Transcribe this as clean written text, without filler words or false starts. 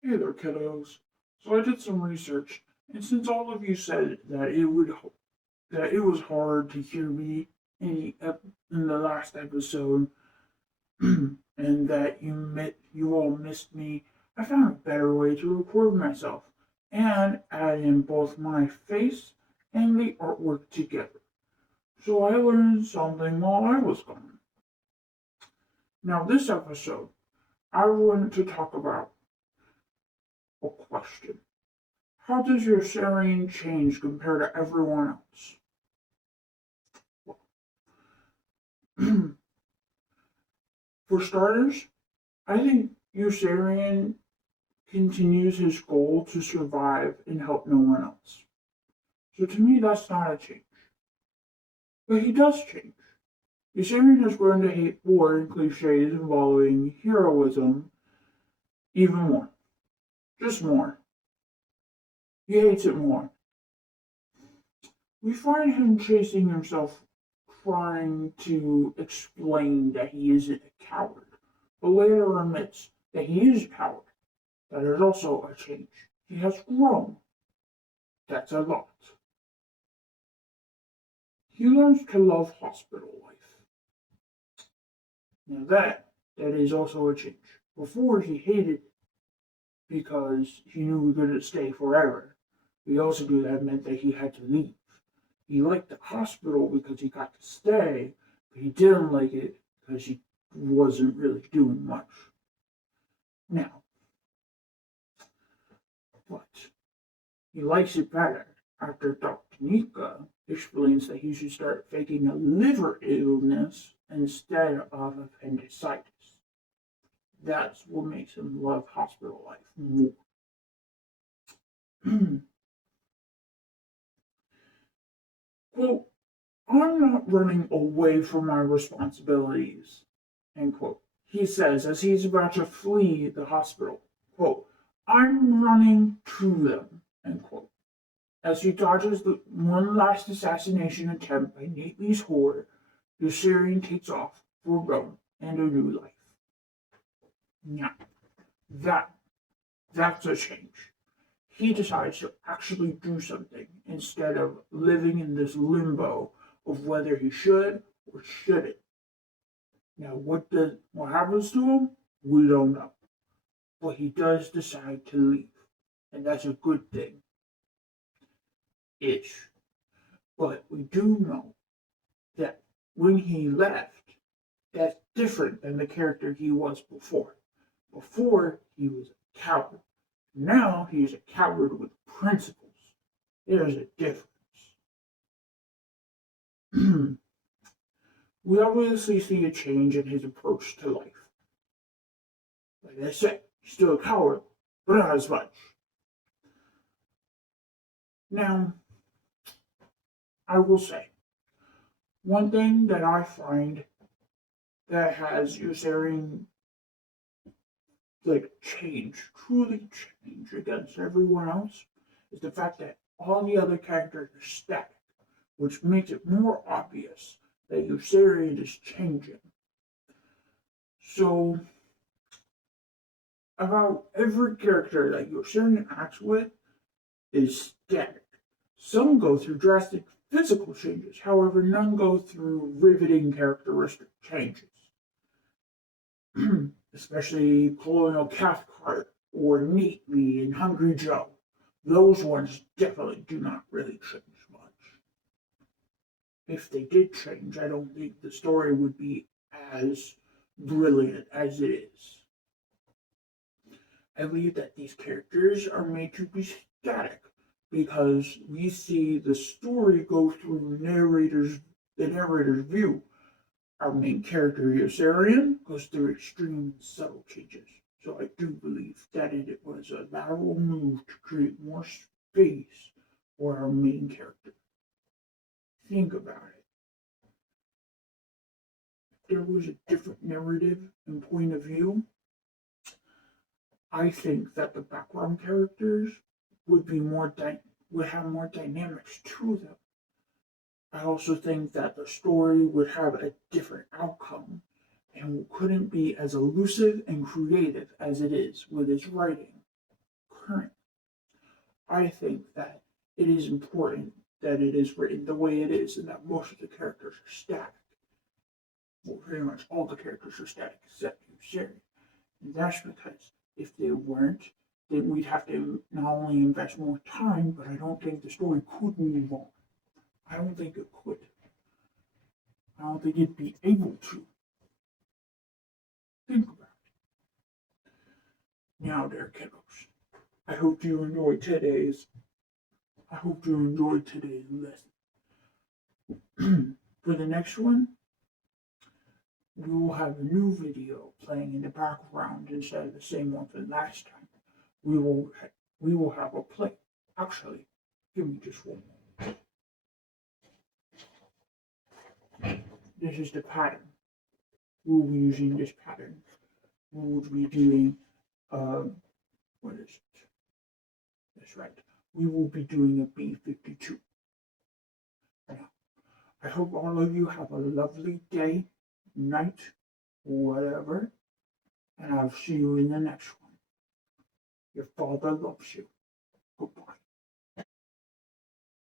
Hey there, kiddos. So I did some research, and since all of you said that it was hard to hear me in the last episode, and that you all missed me, I found a better way to record myself and add in both my face and the artwork together. So I learned something while I was gone. Now this episode, I wanted to talk about a question. How does your sharing change compared to everyone else? For starters, I think Eucerian continues his goal to survive and help no one else. So to me, that's not a change. But he does change. Eucerian has grown to hate war and cliches involving heroism even more. Just more. He hates it more. We find him chasing himself, trying to explain that he isn't a coward, but later admits that he is a coward. That is also a change. He has grown. That's a lot. He learns to love hospital life. Now that is also a change. Before he hated it because he knew he couldn't stay forever. He also knew that meant that he had to leave. He liked the hospital because he got to stay, but he didn't like it because he wasn't really doing much. Now, but he likes it better after Dr. Nika explains that he should start faking a liver illness instead of appendicitis. That's what makes him love hospital life more. Quote, I'm not running away from my responsibilities, end quote. He says as he's about to flee the hospital. Quote, I'm running to them, end quote. As he dodges the one last assassination attempt by Nate Lee's horde, the Syrian takes off for Rome and a new life. Now, that that's a change. He decides to actually do something instead of living in this limbo of whether he should or shouldn't. Now, what happens to him? We don't know, but he does decide to leave, and that's a good thing, ish. But we do know that when he left, that's different than the character he was before. Before, he was a coward. Now, he's a coward with principles. There's a difference. We obviously see a change in his approach to life. Like I said, he's still a coward, but not as much. Now, I will say, one thing that I find that has Eucerian truly change against everyone else, is the fact that all the other characters are static, which makes it more obvious that Eucerian is changing. So, about every character that Eucerian acts with is static. Some go through drastic physical changes, however, none go through riveting characteristic changes. Especially Colonel Cathcart or Neatly and Hungry Joe. Those ones definitely do not really change much. If they did change, I don't think the story would be as brilliant as it is. I believe that these characters are made to be static because we see the story go through the narrator's view. Our main character, Yossarian, goes through extreme subtle changes. So I do believe that it was a lateral move to create more space for our main character. Think about it. If there was a different narrative and point of view, I think that the background characters would be would have more dynamics to them. I also think that the story would have a different outcome and couldn't be as elusive and creative as it is with its writing. current. I think that it is important that it is written the way it is and that most of the characters are static. Well, pretty much all the characters are static except you, Sherry. And that's because if they weren't, then we'd have to not only invest more time, but I don't think the story could move on. I don't think it could. I don't think it'd be able to. Think about it. Now, dear kiddos, I hope you enjoyed today's lesson. For the next one, we will have a new video playing in the background instead of the same one from last time. We will have a play. Actually, give me just one moment. This is the pattern. We will be using this pattern. We will be doing what is it? That's right. We will be doing a B-52. Now, I hope all of you have a lovely day, night, whatever, and I'll see you in the next one. Your father loves you. Goodbye.